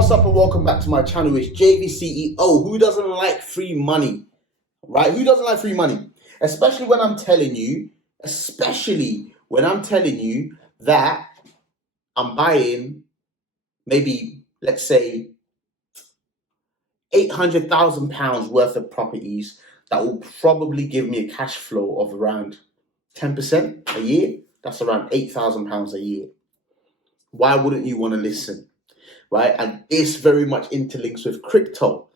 What's up and welcome back to my channel. It's JVceo. Who doesn't like free money? Right? Who doesn't like free money? Especially when I'm telling you that I'm buying maybe, let's say, £800,000 worth of properties that will probably give me a cash flow of around 10% a year. That's around £8,000 a year. Why wouldn't you want to listen? Right? And this very much interlinks with crypto.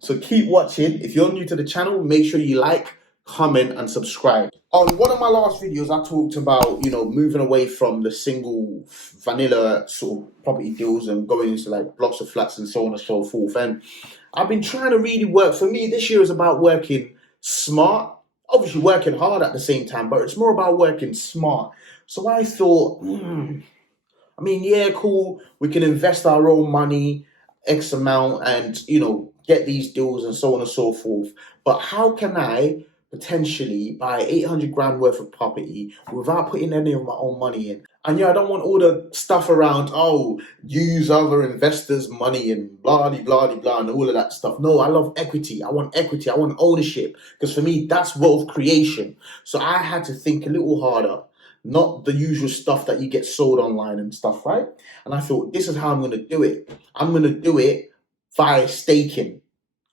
So keep watching. If you're new to the channel, make sure you like, comment, and subscribe. On one of my last videos, I talked about, moving away from the single vanilla sort of property deals and going into like blocks of flats and so on and so forth. And I've been trying to really work. For me, this year is about working smart, obviously working hard at the same time, but it's more about working smart. So I thought, yeah, cool. We can invest our own money, X amount, and, get these deals and so on and so forth. But how can I potentially buy 800 grand worth of property without putting any of my own money in? And I don't want all the stuff around, use other investors' money and blah, blah, blah, and all of that stuff. No, I love equity. I want equity. I want ownership. Because for me, that's wealth creation. So I had to think a little harder. Not the usual stuff that you get sold online and stuff, right? And I thought, this is how I'm going to do it. I'm going to do it via staking,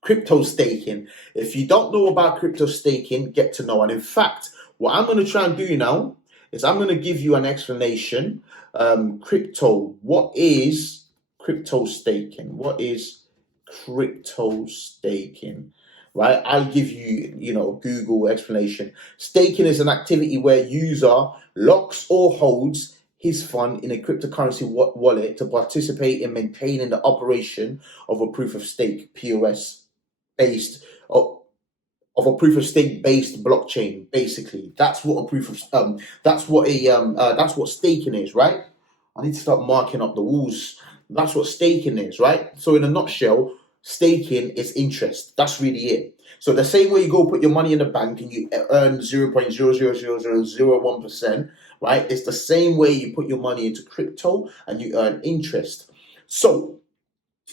crypto staking. If you don't know about crypto staking, get to know. And in fact, what I'm going to try and do now is I'm going to give you an explanation. What is crypto staking? What is crypto staking? Right? I'll give you, Google explanation. Staking is an activity where user locks or holds his fund in a cryptocurrency wallet to participate in maintaining the operation of a proof of stake POS based of a proof of stake based blockchain. Basically, that's what staking is, right? I need to start marking up the walls. That's what staking is, right? So in a nutshell, staking is interest. That's really it. So the same way you go put your money in the bank and you earn 0.00001%, right? It's the same way you put your money into crypto and you earn interest. So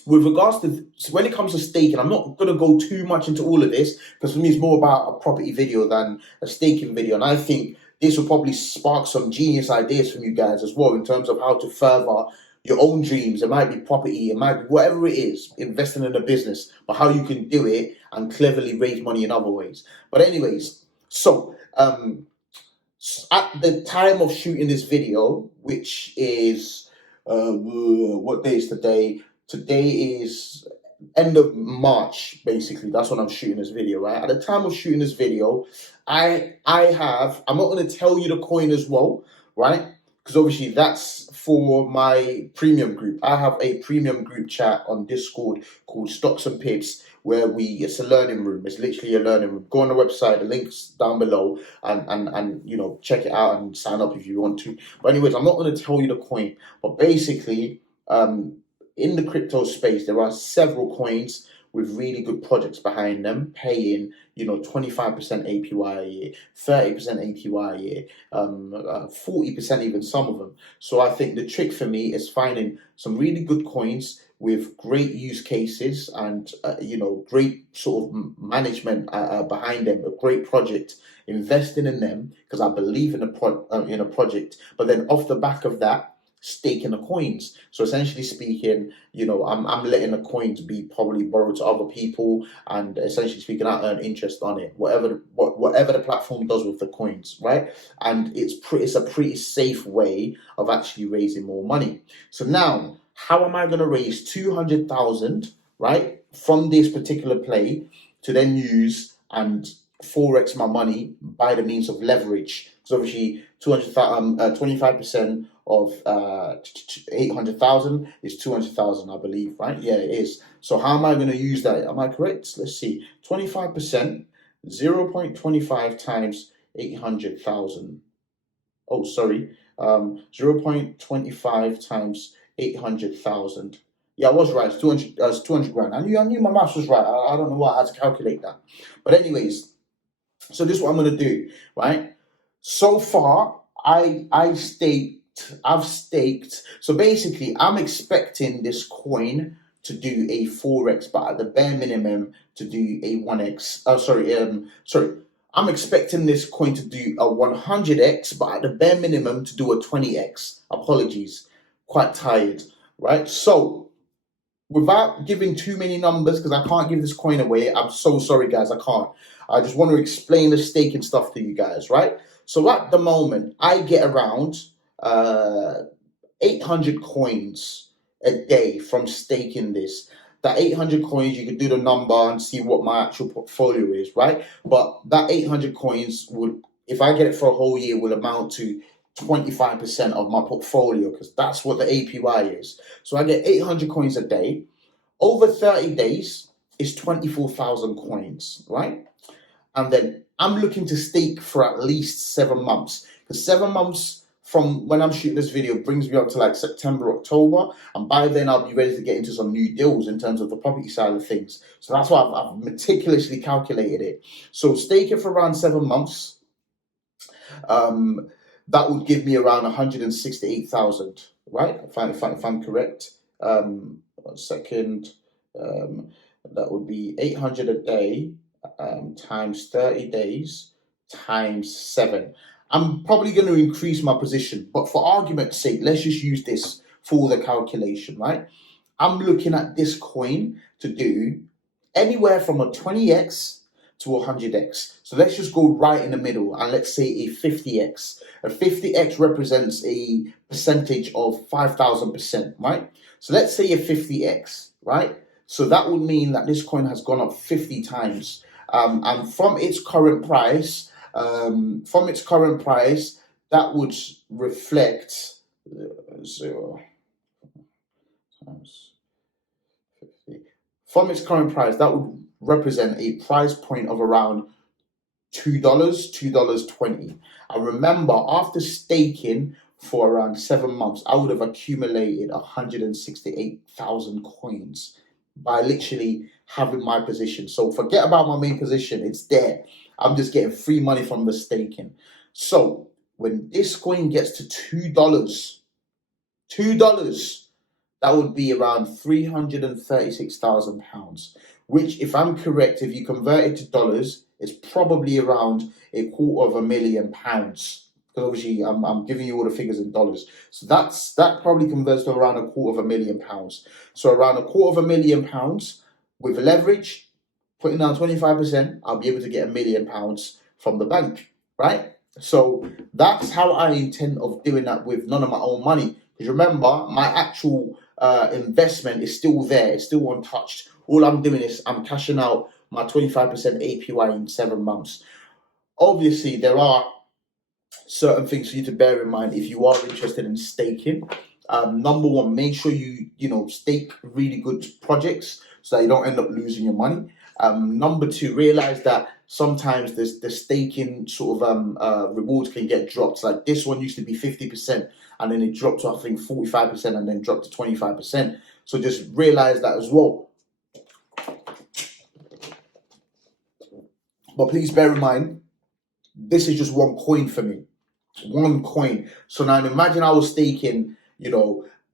with regards to when it comes to staking, I'm not going to go too much into all of this because for me it's more about a property video than a staking video. And I think this will probably spark some genius ideas from you guys as well in terms of how to further your own dreams. It might be property, it might be whatever it is, investing in a business, but how you can do it and cleverly raise money in other ways. But anyways, so at the time of shooting this video, which is what day is today? Today is end of March, basically. That's when I'm shooting this video, right? At the time of shooting this video, I'm not going to tell you the coin as well, right? Because obviously that's for my premium group. I have a premium group chat on Discord called Stocks and Pips, where it's a learning room. It's literally a learning room. Go on the website, the link's down below, and check it out and sign up if you want to. But anyways, I'm not going to tell you the coin, but basically, in the crypto space, there are several coins with really good projects behind them, paying 25% APY a year, 30% APY a year, 40% even some of them. So I think the trick for me is finding some really good coins with great use cases and great sort of management behind them, a great project, investing in them because I believe in a project. But then off the back of that, staking the coins. So essentially speaking, I'm letting the coins be probably borrowed to other people, and essentially speaking, I earn interest on it, whatever the platform does with the coins, right? And it's a pretty safe way of actually raising more money. So now, how am I going to raise 200,000, right, from this particular play to then use and forex my money by the means of leverage? So obviously 25% of 800,000 is 200,000, I believe, right? Yeah, it is. So how am I going to use that? Am I correct? Let's see. 25%, 0.25 times 800,000. Oh, sorry. 0.25 times 800,000. Yeah, I was right. It's 200 grand. I knew my maths was right. I don't know why I had to calculate that. But anyways, so this is what I'm going to do, right? So far, I've staked. So basically, I'm expecting this coin to do a 4x, but at the bare minimum to do a 1x. I'm expecting this coin to do a 100x, but at the bare minimum to do a 20x. Apologies, quite tired, right? So without giving too many numbers, because I can't give this coin away, I'm so sorry, guys, I can't. I just want to explain the staking stuff to you guys, right? So at the moment, I get around 800 coins a day from staking this. That 800 coins, you could do the number and see what my actual portfolio is, right? But that 800 coins would, if I get it for a whole year, will amount to 25% of my portfolio, because that's what the APY is. So I get 800 coins a day. Over 30 days is 24,000 coins, right? And then I'm looking to stake for at least 7 months, because 7 months from when I'm shooting this video brings me up to like September, October, and by then I'll be ready to get into some new deals in terms of the property side of things. So that's why I've meticulously calculated it. So staking for around 7 months, that would give me around 168,000, right? If I'm correct. 1 second. That would be 800 a day times 30 days times 7. I'm probably going to increase my position, but for argument's sake, let's just use this for the calculation, right? I'm looking at this coin to do anywhere from a 20x to a 100x. So let's just go right in the middle and let's say a 50x. A 50x represents a percentage of 5,000%, right? So let's say a 50x, right? So that would mean that this coin has gone up 50 times. And from its current price, that would reflect 0 times 50. From its current price, that would represent a price point of around $2, $2.20. I remember after staking for around 7 months, I would have accumulated 168,000 coins by literally having my position. So forget about my main position, it's there. I'm just getting free money from the staking. So when this coin gets to $2, that would be around £336,000, which, if I'm correct, if you convert it to dollars, it's probably around £250,000. Because obviously I'm giving you all the figures in dollars. So that probably converts to around £250,000. So around £250,000 with leverage, putting down 25%, I'll be able to get £1 million from the bank, right? So that's how I intend of doing that with none of my own money. Because remember, my actual investment is still there. It's still untouched. All I'm doing is I'm cashing out my 25% APY in 7 months. Obviously, there are certain things for you to bear in mind if you are interested in staking. Number one, make sure you stake really good projects so that you don't end up losing your money. Number two, realize that sometimes the staking sort of rewards can get dropped. Like this one used to be 50%, and then it dropped to I think 45%, and then dropped to 25%. So just realize that as well. But please bear in mind, this is just one coin for me. One coin. So now imagine I was staking,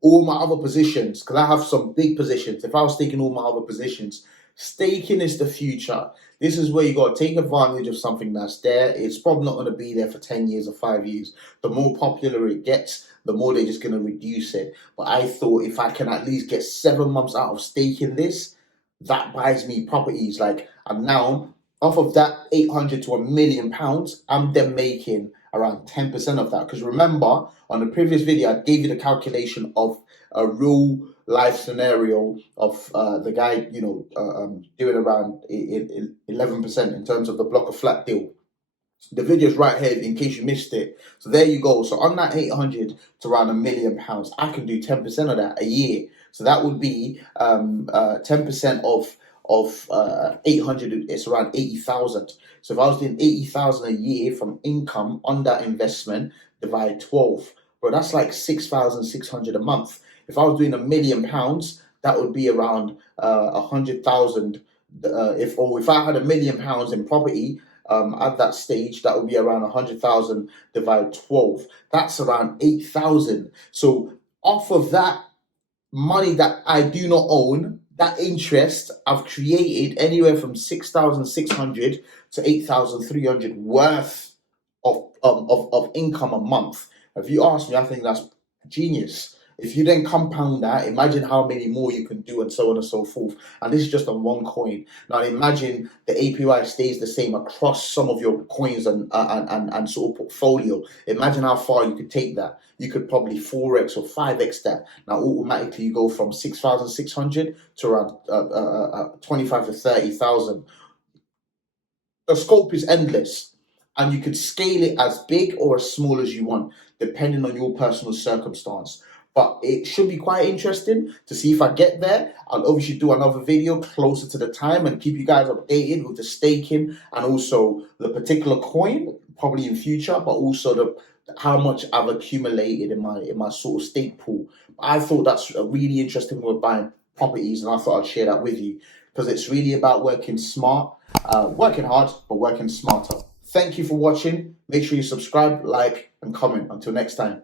all my other positions, because I have some big positions. If I was staking all my other positions, staking is the future. This is where you got to take advantage of something that's there. It's probably not going to be there for 10 years or 5 years. The more popular it gets, the more they're just going to reduce it. But I thought if I can at least get 7 months out of staking this, that buys me properties. And now, off of that 800 to £1 million, I'm then making around 10% of that. Because remember, on the previous video, I gave you the calculation of a real life scenario of the guy, doing around 11% in terms of the block of flat deal. The video's right here in case you missed it. So there you go. So on that 800 to around £1 million, I can do 10% of that a year. So that would be 10% of 800, it's around 80,000. So if I was doing 80,000 a year from income on that investment, divide 12, bro, that's like 6,600 a month. If I was doing £1 million, that would be around 100,000. If I had £1 million in property at that stage, that would be around 100,000 divided 12. That's around 8,000. So off of that money that I do not own, that interest I've created anywhere from 6,600 to 8,300 worth of income a month. If you ask me, I think that's genius. If you then compound that, imagine how many more you can do, and so on and so forth. And this is just on one coin. Now imagine the APY stays the same across some of your coins and sort of portfolio. Imagine how far you could take that. You could probably 4x or 5x that. Now automatically you go from 6,600 to around 25 to 30,000. The scope is endless, and you could scale it as big or as small as you want, depending on your personal circumstance. But it should be quite interesting to see if I get there. I'll obviously do another video closer to the time and keep you guys updated with the staking and also the particular coin, probably in future, but also the how much I've accumulated in my sort of stake pool. I thought that's a really interesting way of buying properties, and I thought I'd share that with you because it's really about working smart, working hard, but working smarter. Thank you for watching. Make sure you subscribe, like, and comment. Until next time.